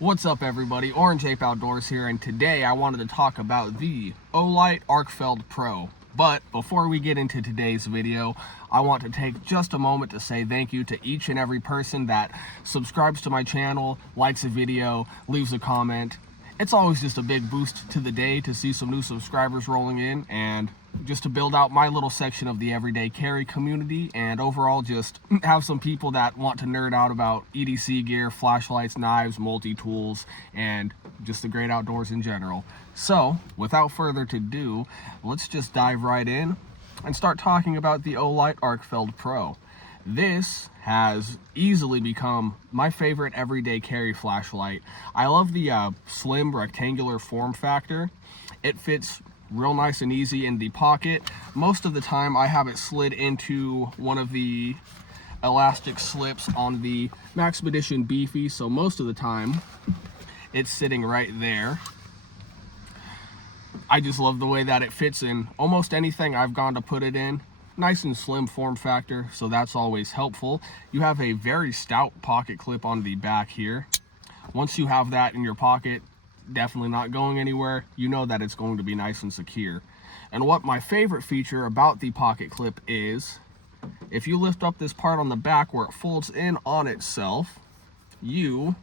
What's up everybody, Orange Ape Outdoors here, and today I wanted to talk about the Olight Arkfeld Pro. But before we get into today's video, I want to take just a moment to say thank you to each and every person that subscribes to my channel, likes a video, leaves a comment. It's always just a big boost to the day to see some new subscribers rolling in, and just to build out my little section of the everyday carry community, and overall just have some people that want to nerd out about EDC gear, flashlights, knives, multi-tools, and just the great outdoors in general. So without further ado, let's just dive right in and start talking about the Olight Arkfeld Pro. This has easily become my favorite everyday carry flashlight. I love the slim rectangular form factor. It fits real nice and easy in the pocket. Most of the time I have it slid into one of the elastic slips on the Maxpedition Beefy, so most of the time it's sitting right there. I just love the way that it fits in almost anything I've gone to put it in. Nice and slim form factor, so that's always helpful. You have a very stout pocket clip on the back here. Once you have that in your pocket, definitely not going anywhere, you know that it's going to be nice and secure. And what my favorite feature about the pocket clip is, if you lift up this part on the back where it folds in on itself, you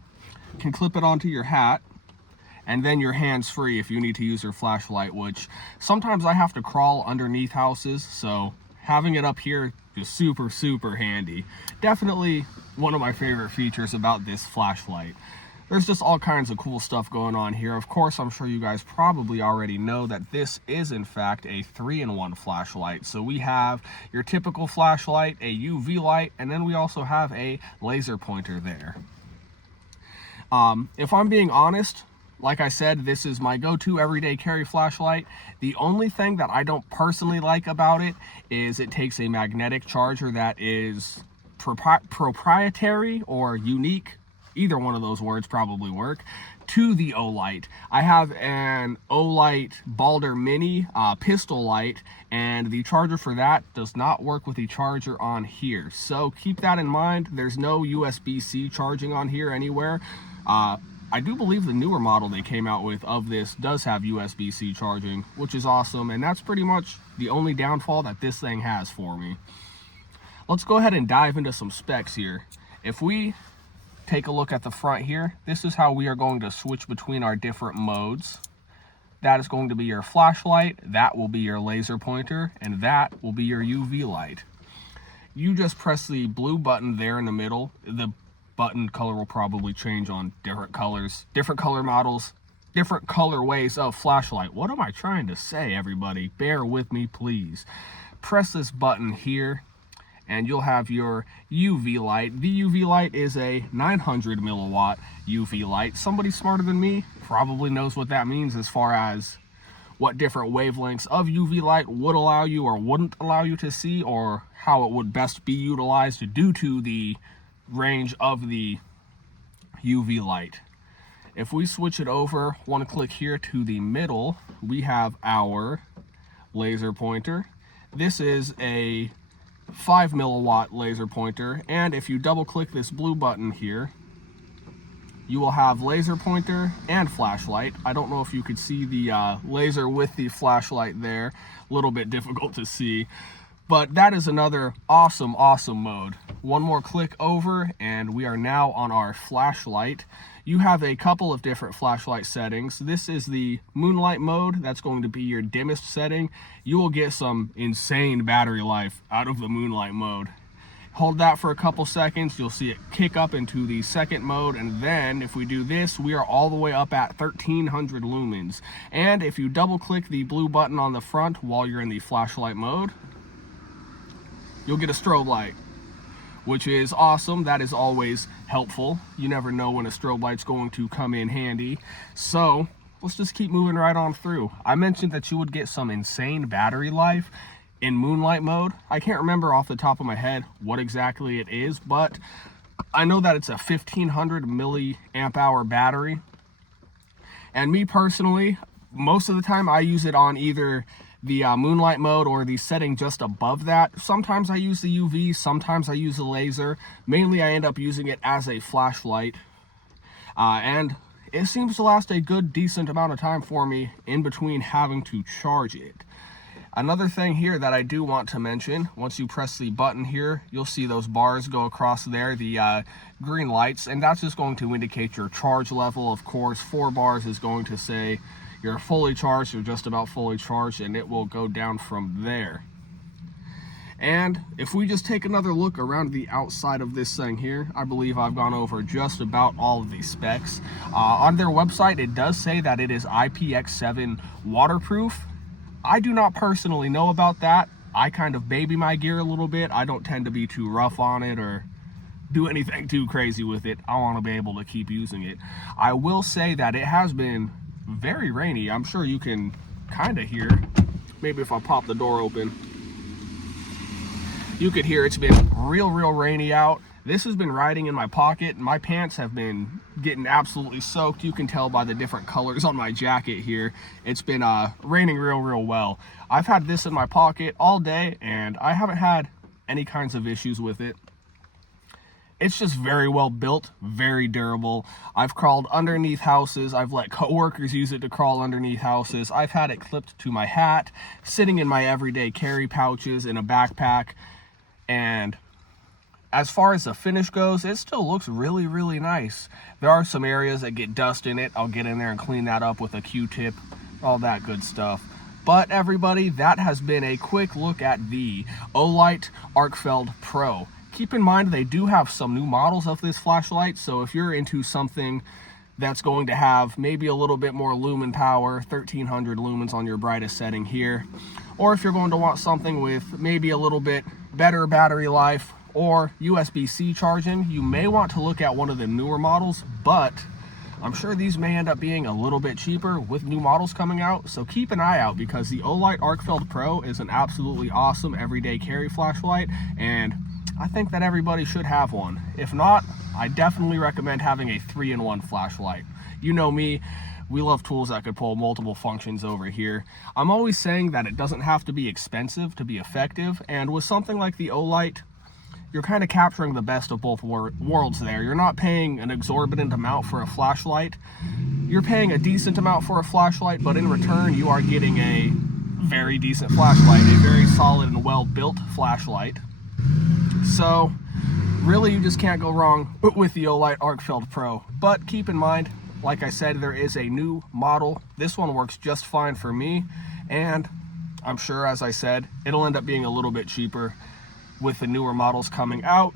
can clip it onto your hat, and then you're hands free if you need to use your flashlight, which sometimes I have to crawl underneath houses, so having it up here is super handy. Definitely one of my favorite features about this flashlight. There's just all kinds of cool stuff going on here. Of course, I'm sure you guys probably already know that this is in fact a 3-in-1 flashlight. So we have your typical flashlight, a UV light, and then we also have a laser pointer there. If I'm being honest, like I said, this is my go-to everyday carry flashlight. The only thing that I don't personally like about it is it takes a magnetic charger that is proprietary or unique. Either one of those words probably work, to the Olight. I have an Olight Balder Mini pistol light, and the charger for that does not work with the charger on here. So keep that in mind. There's no USB-C charging on here anywhere. I do believe the newer model they came out with of this does have USB-C charging, which is awesome, and that's pretty much the only downfall that this thing has for me. Let's go ahead and dive into some specs here. If we take a look at the front here, this is how we are going to switch between our different modes. That is going to be your flashlight, that will be your laser pointer, and that will be your UV light. You just press the blue button there in the middle. The button color will probably change on different colors, different color models, different colorways of flashlight. What am I trying to say, everybody? Bear with me, please. Press this button here, and you'll have your UV light. The UV light is a 900 milliwatt UV light. Somebody smarter than me probably knows what that means as far as what different wavelengths of UV light would allow you or wouldn't allow you to see, or how it would best be utilized due to the range of the UV light. If we switch it over one click here to the middle, we have our laser pointer. This is a 5 milliwatt laser pointer, and if you double click this blue button here, you will have laser pointer and flashlight. I don't know if you could see the laser with the flashlight there, a little bit difficult to see, but that is another awesome mode. One more click over and we are now on our flashlight. You have a couple of different flashlight settings. This is the moonlight mode. That's going to be your dimmest setting. You will get some insane battery life out of the moonlight mode. Hold that for a couple seconds, you'll see it kick up into the second mode, and then if we do this, we are all the way up at 1300 lumens. And if you double click the blue button on the front while you're in the flashlight mode, you'll get a strobe light, which is awesome. That is always helpful. You never know when a strobe light's going to come in handy. So let's just keep moving right on through. I mentioned that you would get some insane battery life in moonlight mode. I can't remember off the top of my head what exactly it is, but I know that it's a 1500 milliamp hour battery. And me personally, most of the time I use it on either the moonlight mode or the setting just above that. Sometimes I use the UV, sometimes I use the laser. Mainly I end up using it as a flashlight. And it seems to last a good decent amount of time for me in between having to charge it. Another thing here that I do want to mention, once you press the button here, you'll see those bars go across there, the green lights, and that's just going to indicate your charge level. Of course, 4 bars is going to say you're fully charged, you're just about fully charged, and it will go down from there. And if we just take another look around the outside of this thing here, I believe I've gone over just about all of the specs. On their website, it does say that it is IPX7 waterproof. I do not personally know about that. I kind of baby my gear a little bit. I don't tend to be too rough on it or do anything too crazy with it. I want to be able to keep using it. I will say that it has been very rainy. I'm sure you can kind of hear, maybe if I pop the door open, you could hear it's been real rainy out. This has been riding in my pocket. My pants have been getting absolutely soaked. You can tell by the different colors on my jacket here. It's been raining real well. I've had this in my pocket all day and I haven't had any kinds of issues with it. It's just very well built, very durable. I've crawled underneath houses. I've let coworkers use it to crawl underneath houses. I've had it clipped to my hat, sitting in my everyday carry pouches in a backpack. And as far as the finish goes, it still looks really nice. There are some areas that get dust in it. I'll get in there and clean that up with a Q-tip, all that good stuff. But everybody, that has been a quick look at the Olight Arkfeld Pro. Keep in mind they do have some new models of this flashlight, so if you're into something that's going to have maybe a little bit more lumen power, 1300 lumens on your brightest setting here, or if you're going to want something with maybe a little bit better battery life or USB-C charging, you may want to look at one of the newer models, but I'm sure these may end up being a little bit cheaper with new models coming out, so keep an eye out because the Olight Arkfeld Pro is an absolutely awesome everyday carry flashlight, and I think that everybody should have one. If not, I definitely recommend having a 3-in-1 flashlight. You know me, we love tools that could pull multiple functions over here. I'm always saying that it doesn't have to be expensive to be effective, and with something like the Olight, you're kind of capturing the best of both worlds there. You're not paying an exorbitant amount for a flashlight. You're paying a decent amount for a flashlight, but in return, you are getting a very decent flashlight, a very solid and well-built flashlight. So, really, you just can't go wrong with the Olight Arkfeld Pro. But keep in mind, like I said, there is a new model. This one works just fine for me, and I'm sure, as I said, it'll end up being a little bit cheaper with the newer models coming out.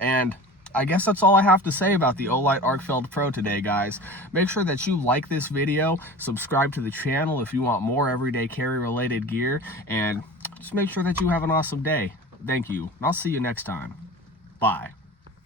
And I guess that's all I have to say about the Olight Arkfeld Pro today, guys. Make sure that you like this video, subscribe to the channel if you want more everyday carry related gear, and just make sure that you have an awesome day. Thank you, and I'll see you next time. Bye.